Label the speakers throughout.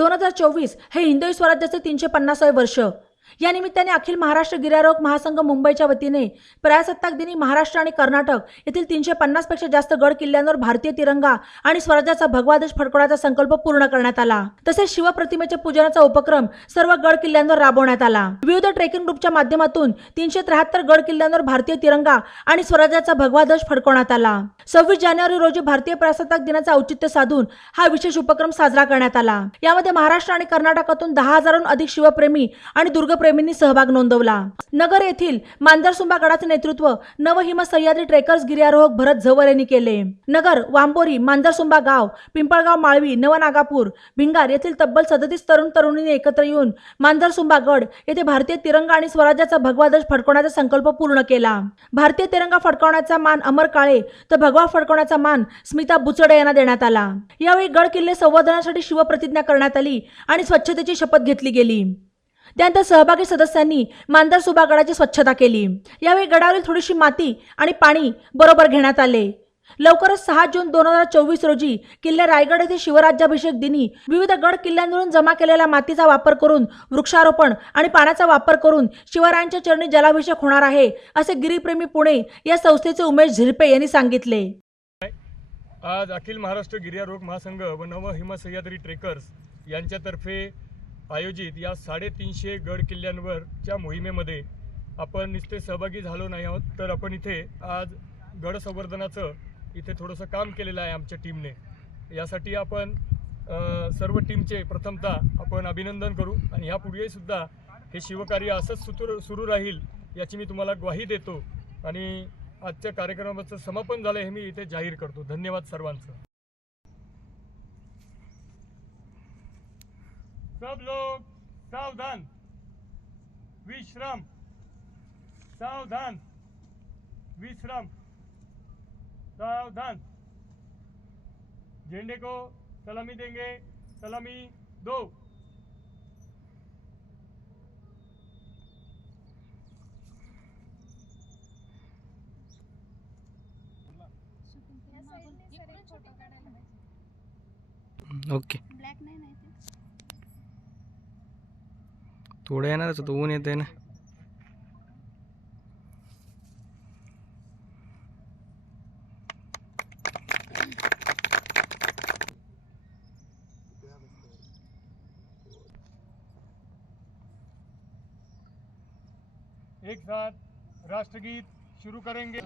Speaker 1: दोन हजार चोवीस हे हिंदवी स्वराज्याचे तीनशे पन्नासावे वर्ष. या निमित्ताने अखिल महाराष्ट्र गिर्यारोहक महासंघ मुंबईच्या वतीने प्रजासत्ताक दिनी महाराष्ट्र आणि कर्नाटक येथील तीनशे पन्नासपेक्षा जास्त गड किल्ल्यांवर भारतीय तिरंगा आणि स्वराज्याचा भगवादेश फडकवण्याचा संकल्प पूर्ण करण्यात आला. तसेच शिवप्रतिमेच्या पूजनाचा उपक्रम सर्व गड किल्ल्यांवर राबवण्यात आला. विविध ट्रेकिंग ग्रुपच्या माध्यमातून तीनशे त्र्याहत्तर गड किल्ल्यांवर भारतीय तिरंगा आणि स्वराज्याचा भगवाध्वज फडकवण्यात आला. सव्वीस जानेवारी रोजी भारतीय प्रजासत्ताक दिनाचा औचित्य साधून हा विशेष उपक्रम साजरा करण्यात आला. यामध्ये महाराष्ट्र आणि कर्नाटकातून दहा हजारांहून अधिक शिवप्रेमी आणि दुर्ग प्रेमींनी सहभाग नोंदवला. नगर येथील मांजरसुंबा गडाचे नेतृत्व नवहिम सह्याद्री ट्रेकर्स गिर्यारोहक भरत झवर यांनी केले. नगर वांबोरी मांजरसुंबा गाव पिंपळगाव माळवी नवनागापूर भिंगार येथील तब्बल सदतीस तरुण तरुणींनी एकत्र येऊन मांजरसुंबा गड येथे भारतीय तिरंगा आणि स्वराज्याचा भगवा ध्वज फडकवण्याचा संकल्प पूर्ण केला. भारतीय तिरंगा फडकवण्याचा मान अमर काळे तर भगवा फडकवण्याचा मान स्मिता बुचडे यांना देण्यात आला. यावेळी गड किल्ले संवर्धनासाठी शिवप्रतिज्ञा करण्यात आली आणि स्वच्छतेची शपथ घेतली गेली. त्यानंतर सहभागी सदस्यांनी मांदर सुबा गडाची स्वच्छता केली. यावेळी गडावरील थोडीशी माती आणि पाणी बरोबर घेण्यात आले. लवकरच सहा जून दोन हजार चोवीस रोजी किल्ले रायगड येथे शिवराज्याभिषेक दिनी विविध गड किल्ल्यांवरून जमा केलेल्या मातीचा वापर करून वृक्षारोपण आणि पाण्याचा वापर करून शिवरायांच्या चरणी जलाभिषेक होणार आहे असे गिरीप्रेमी पुणे या संस्थेचे उमेश झिरपे यांनी सांगितले.
Speaker 2: आज अखिल महाराष्ट्र गिर्यारोहक महासंघ व नव हिमसह्याद्री ट्रेकर्स यांच्यातर्फे आयोजित या साडेतीनशे गड किल्ल्यांवरच्या मोहिमेमध्ये आपण नुसते सहभागी झालो नाही आहोत तर आपण इथे आज गड संवर्धनाचं इथे थोडंसं काम केलेलं आहे आमच्या टीमने. यासाठी आपण सर्व टीमचे प्रथमतः आपण अभिनंदन करू आणि ह्यापुढेही सुद्धा हे शिवकार्य असंच सुतुर सुरू राहील याची मी तुम्हाला ग्वाही देतो आणि आजच्या कार्यक्रमाचं समापन झालं हे मी इथे जाहीर करतो. धन्यवाद सर्वांचं. सब लोग सावधान। विश्राम। सावधान। विश्राम। सावधान। झंडे को सलामी देंगे। सलामी दो।
Speaker 3: ओके। ब्लॅक थोडं येणारच होतं ऊन येते ना.
Speaker 2: एक साथ राष्ट्रगीत शुरू करेंगे.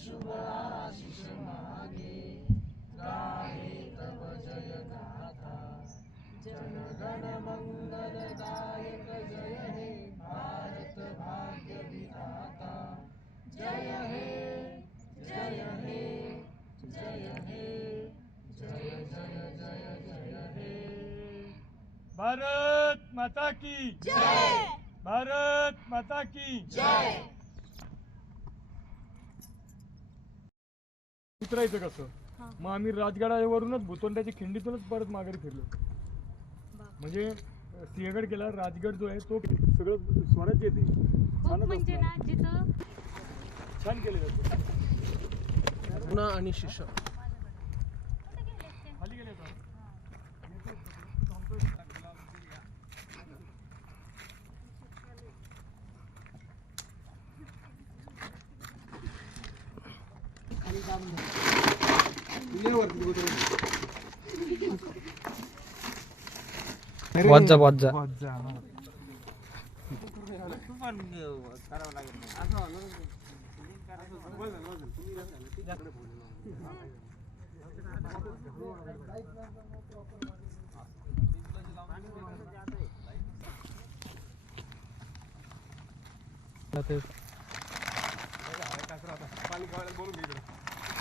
Speaker 2: शुभ आशीष गाहे तब जय गाथा जन गण मंगल दायक जय हे भारत भाग्य विधाता जय हे जय हे जय हे जय जय जय जय हे भारत माता की जय भारत माता की जय उतरायचं कसं? मग आम्ही राजगडावरूनच भुतोंड्याच्या खिंडीतूनच परत माघारी फिरलो. म्हणजे अं, सिंहगड केला राजगड जो आहे तो सगळं स्वराज्य येते
Speaker 4: खूप म्हणजे ना जिथं
Speaker 2: छान आहे.
Speaker 5: पुन्हा आणि शिष्य.
Speaker 3: वाजा वाजा पाणी बोलून